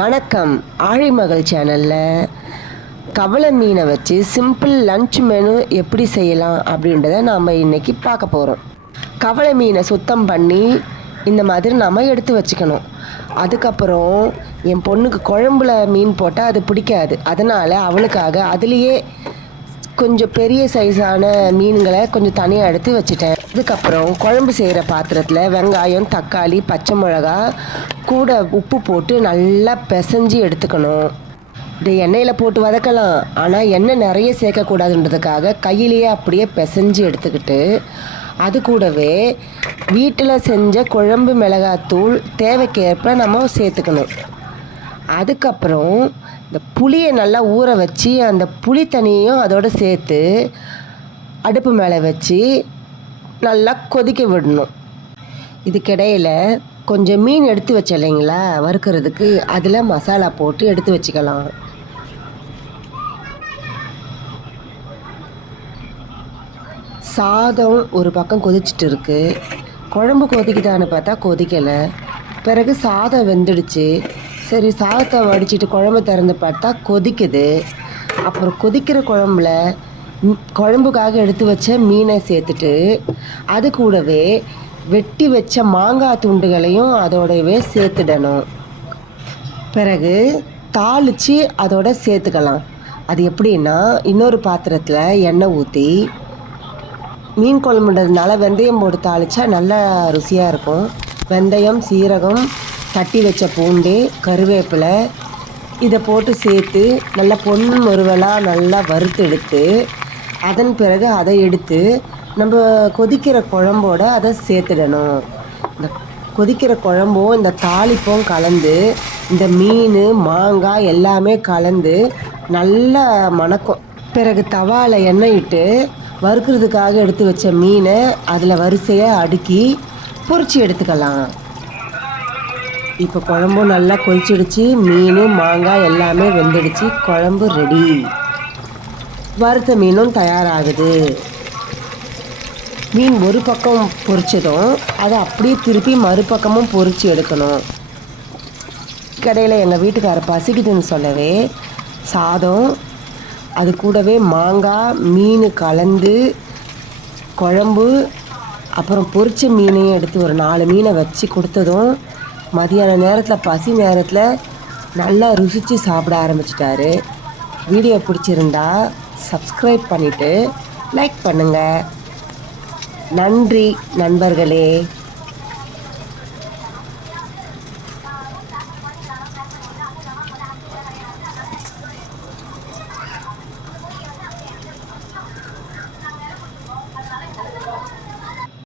வணக்கம். ஆழிமகள் சேனலில் கவளை மீனை வச்சு சிம்பிள் லன்ச் மெனு எப்படி செய்யலாம் அப்படின்றத நாம் இன்றைக்கி பார்க்க போகிறோம். கவளை மீனை சுத்தம் பண்ணி இந்த மாதிரி நாம் எடுத்து வச்சுக்கணும். அதுக்கப்புறம் என் பொண்ணுக்கு குழம்புல மீன் போட்டால் அது பிடிக்காது. அதனால் அவளுக்காக அதுலேயே கொஞ்சம் பெரிய சைஸான மீன்களை கொஞ்சம் தனியாக எடுத்து வச்சுட்டேன். அதுக்கப்புறம் குழம்பு செய்கிற பாத்திரத்தில் வெங்காயம், தக்காளி, பச்சை மிளகா கூட உப்பு போட்டு நல்லா பிசைஞ்சு எடுத்துக்கணும். இது எண்ணெயில் போட்டு வதக்கலாம், ஆனால் எண்ணெய் நிறைய சேர்க்கக்கூடாதுன்றதுக்காக கையிலேயே அப்படியே பிசைஞ்சு எடுத்துக்கிட்டு அது கூடவே வீட்டில் செஞ்ச குழம்பு மிளகாத்தூள் தேவைக்கேற்ப நம்ம சேர்த்துக்கணும். அதுக்கப்புறம் இந்த புளியை நல்லா ஊற வச்சு அந்த புளி தண்ணியையும் அதோடு சேர்த்து அடுப்பு மேலே வச்சு நல்லா கொதிக்க விடணும். இதுக்கிடையில் கொஞ்சம் மீன் எடுத்து வச்ச இல்லைங்களா வறுக்கிறதுக்கு, அதில் மசாலா போட்டு எடுத்து வச்சுக்கலாம். சாதம் ஒரு பக்கம் கொதிச்சுட்டு இருக்கு. குழம்பு கொதிக்குதான்னு பார்த்தா கொதிக்கலை. பிறகு சாதம் வெந்துடுச்சு. சரி, சாதத்தை வடிச்சிட்டு குழம்பு திறந்து பார்த்தா கொதிக்குது. அப்புறம் கொதிக்கிற குழம்புல குழம்புக்காக எடுத்து வச்ச மீனை சேர்த்துட்டு அது கூடவே வெட்டி வச்ச மாங்காய் துண்டுகளையும் அதோடவே சேர்த்துடணும். பிறகு தாளித்து அதோட சேர்த்துக்கலாம். அது எப்படின்னா, இன்னொரு பாத்திரத்தில் எண்ணெய் ஊற்றி மீன் குழம்புன்றதுனால வெந்தயம் போட்டு தாளித்தா நல்லா ருசியாக இருக்கும். வெந்தயம், சீரகம், தட்டி வச்ச பூண்டு, கருவேப்பிலை இதை போட்டு சேர்த்து நல்லா பொன் முறுவலாக நல்லா வறுத்து எடுத்து அதன் பிறகு அதை எடுத்து நம்ம கொதிக்கிற குழம்போட அதை சேர்த்துடணும். இந்த கொதிக்கிற குழம்பும் இந்த தாளிப்பும் கலந்து இந்த மீன், மாங்காய் எல்லாமே கலந்து நல்லா மணக்கும். பிறகு தவாவில் எண்ணெய் இட்டு வறுக்கிறதுக்காக எடுத்து வச்ச மீனை அதில் வரிசையாக அடுக்கி பொரிச்சு எடுத்துக்கலாம். இப்போ குழம்பும் நல்லா கொதிச்சிடுச்சு. மீன், மாங்காய் எல்லாமே வெந்துடுச்சு. குழம்பு ரெடி. வறுத்த மீனும் தயாராகுது. மீன் ஒரு பக்கம் பொரிச்சதும் அதை அப்படியே திருப்பி மறுபக்கமும் பொரித்து எடுக்கணும். கடையில் எங்கள் வீட்டுக்காரர் பசிக்குதுன்னு சொல்லவே சாதம், அது கூடவே மாங்காய், மீன் கலந்து குழம்பு, அப்புறம் பொரிச்ச மீனையும் எடுத்து ஒரு 4 மீனை வச்சு கொடுத்ததும் மதியான நேரத்தில் பசி நேரத்தில் நல்லா ருசித்து சாப்பிட ஆரம்பிச்சிட்டாரு. வீடியோ பிடிச்சிருந்தா சப்ஸ்கிரைப் பண்ணிவிட்டு லைக் பண்ணுங்கள். நன்றி நண்பர்களே.